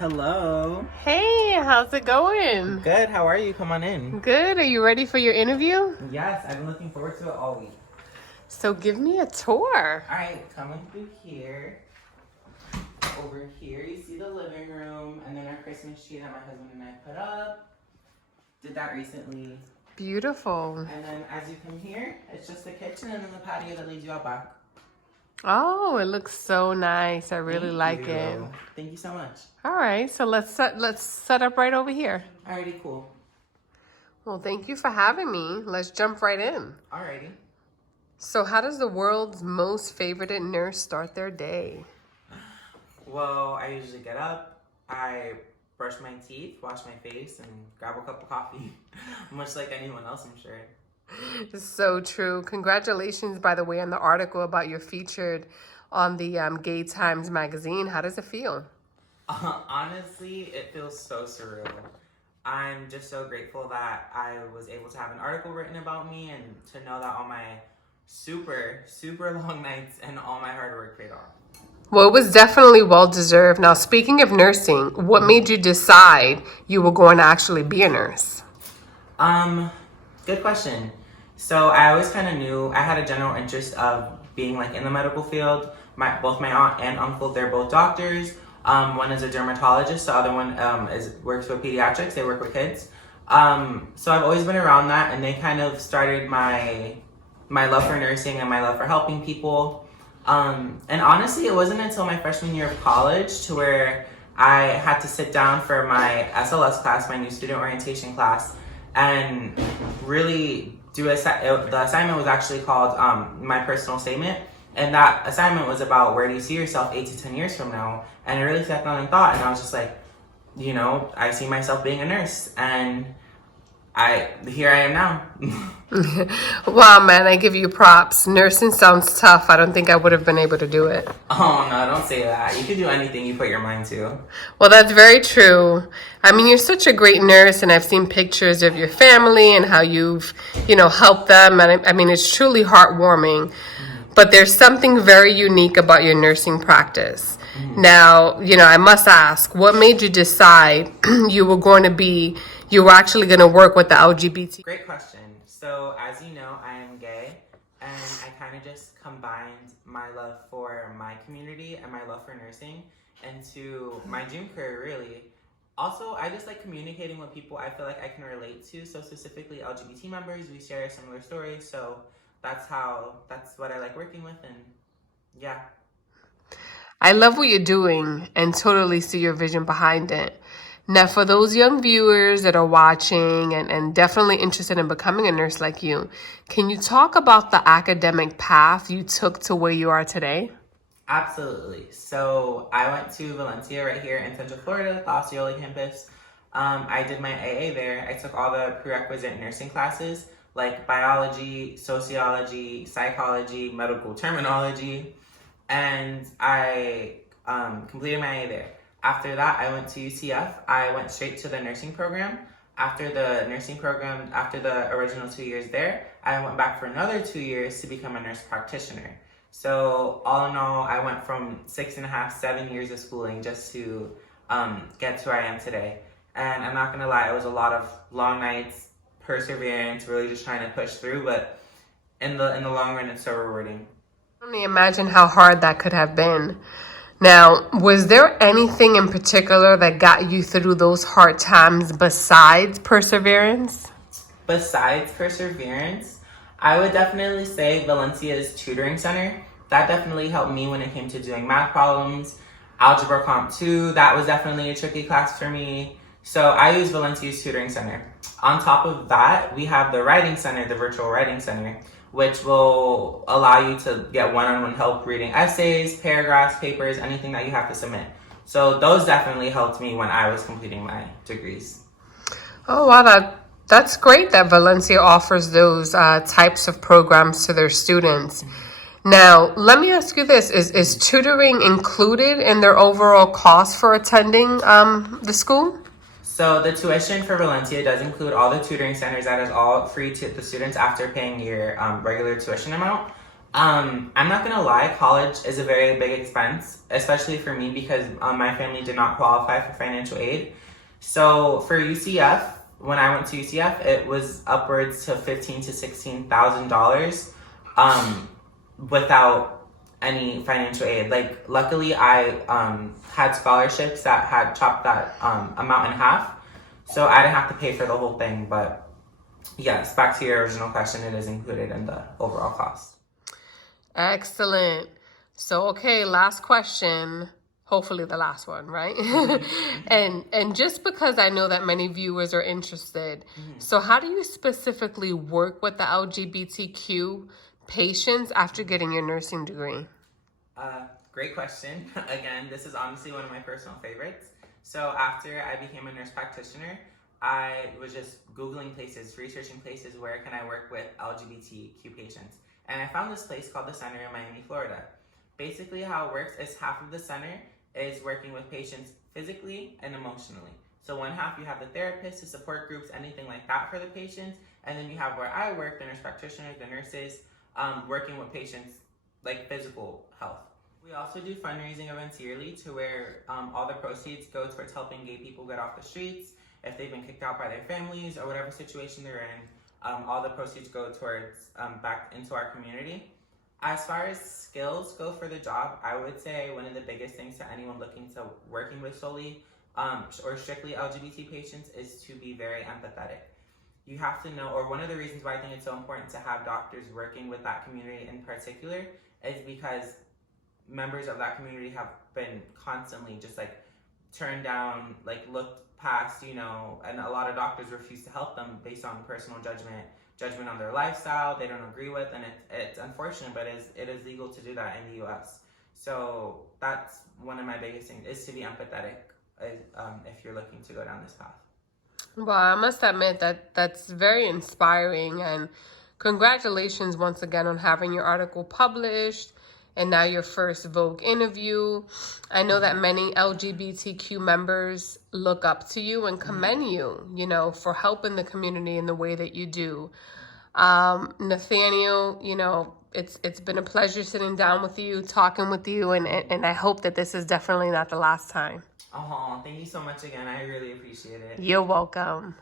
Hello. Hey, how's it going? Good. How are you? Come on in. Good. Are you ready for your interview? Yes, I've been looking forward to it all week. So give me a tour. All right, coming through here. Over here, you see the living room, and then our Christmas tree that my husband and I put up. Did that recently. Beautiful. And then as you come here, it's just the kitchen and then the patio that leads you out back. Oh, it looks so nice. I really Thank like you. it. Thank you so much. All right, so let's set up right over here. Alrighty, cool. Well, thank you for having me. Let's jump right in. Alrighty. So, how does the world's most favorite nurse start their day? Well, I usually get up, I brush my teeth, wash my face, and grab a cup of coffee. Much like anyone else, I'm sure. So true. Congratulations, by the way, on the article about your featured on the Gay Times magazine. How does it feel? Honestly, it feels so surreal. I'm just so grateful that I was able to have an article written about me and to know that all my super long nights and all my hard work paid off. Well, it was definitely well deserved. Now, speaking of nursing, what made you decide you were going to actually be a nurse? Good question. So I always kind of knew I had a general interest of being like in the medical field. Both my aunt and uncle, they're both doctors. One is a dermatologist, the other one works with pediatrics. They work with kids. So I've always been around that, and they kind of started my love for nursing and my love for helping people. And honestly, it wasn't until my freshman year of college to where I had to sit down for my SLS class, my new student orientation class, and really do the assignment was actually called my personal statement. And that assignment was about where do you see yourself 8 to 10 years from now? And I really sat down and thought, and I was just like, I see myself being a nurse, and here I am now. Wow, man, I give you props. Nursing sounds tough. I don't think I would have been able to do it. Oh, no, don't say that. You can do anything you put your mind to. Well, that's very true. I mean, you're such a great nurse, and I've seen pictures of your family and how you've, helped them. And I mean, it's truly heartwarming. But there's something very unique about your nursing practice. Now, I must ask, what made you decide you were actually going to work with the LGBT? Great question. So, as you know, I am gay, and I kind of just combined my love for my community and my love for nursing into my dream career, really. Also, I just like communicating with people I feel like I can relate to. So, specifically LGBT members, we share similar stories. So, that's what I like working with, and yeah. I love what you're doing and totally see your vision behind it. Now, for those young viewers that are watching and definitely interested in becoming a nurse like you, can you talk about the academic path you took to where you are today? Absolutely. So I went to Valencia right here in Central Florida, the Osceola campus. I did my AA there. I took all the prerequisite nursing classes like biology, sociology, psychology, medical terminology, and I completed my AA there. After that, I went to UCF. I went straight to the nursing program. After the nursing program, after the original 2 years there, I went back for another 2 years to become a nurse practitioner. So all in all, I went from 6.5, 7 years of schooling just to get to where I am today. And I'm not gonna lie, it was a lot of long nights, perseverance, really just trying to push through. But in the long run, it's so rewarding. I can only imagine how hard that could have been. Now, was there anything in particular that got you through those hard times besides perseverance? Besides perseverance, I would definitely say Valencia's tutoring center. That definitely helped me when it came to doing math problems. Algebra Comp 2, that was definitely a tricky class for me. So I use Valencia's tutoring center. On top of that, we have the writing center, the virtual writing center, which will allow you to get one-on-one help reading essays, paragraphs, papers, anything that you have to submit. So those definitely helped me when I was completing my degrees. Oh, wow, that's great that Valencia offers those types of programs to their students. Now, let me ask you this. Is tutoring included in their overall cost for attending the school? So the tuition for Valencia does include all the tutoring centers. That is all free to the students after paying your regular tuition amount. I'm not gonna lie, college is a very big expense, especially for me because my family did not qualify for financial aid. So for UCF, when I went to UCF, it was upwards to $15,000 to $16,000 without any financial aid. Like, luckily, I had scholarships that had chopped that amount in half, so I didn't have to pay for the whole thing. But yes, back to your original question, it is included in the overall cost. Excellent. So, okay, last question. Hopefully the last one, right? and just because I know that many viewers are interested, so how do you specifically work with the LGBTQ patients after getting your nursing degree? Great question. Again, this is honestly one of my personal favorites. So after I became a nurse practitioner, I was just Googling places, researching places where can I work with LGBTQ patients. And I found this place called the Center in Miami, Florida. Basically how it works is half of the center is working with patients physically and emotionally. So one half you have the therapists, the support groups, anything like that for the patients. And then you have where I work, the nurse practitioners, the nurses, working with patients like physical health. We also do fundraising events yearly to where all the proceeds go towards helping gay people get off the streets if they've been kicked out by their families or whatever situation they're in. All the proceeds go towards back into our community. As far as skills go for the job, I would say one of the biggest things to anyone looking to working with solely or strictly LGBT patients is to be very empathetic. You have to know, or one of the reasons why I think it's so important to have doctors working with that community in particular is because members of that community have been constantly just like turned down, like looked past, and a lot of doctors refuse to help them based on personal judgment on their lifestyle they don't agree with, and it's unfortunate, but it is legal to do that in the US. So that's one of my biggest things, is to be empathetic if you're looking to go down this path. Well, I must admit that that's very inspiring, and congratulations once again on having your article published and now your first Vogue interview. I know that many LGBTQ members look up to you and commend you, for helping the community in the way that you do. Nathaniel, it's been a pleasure sitting down with you, talking with you, and I hope that this is definitely not the last time. Oh, thank you so much again. I really appreciate it. You're welcome.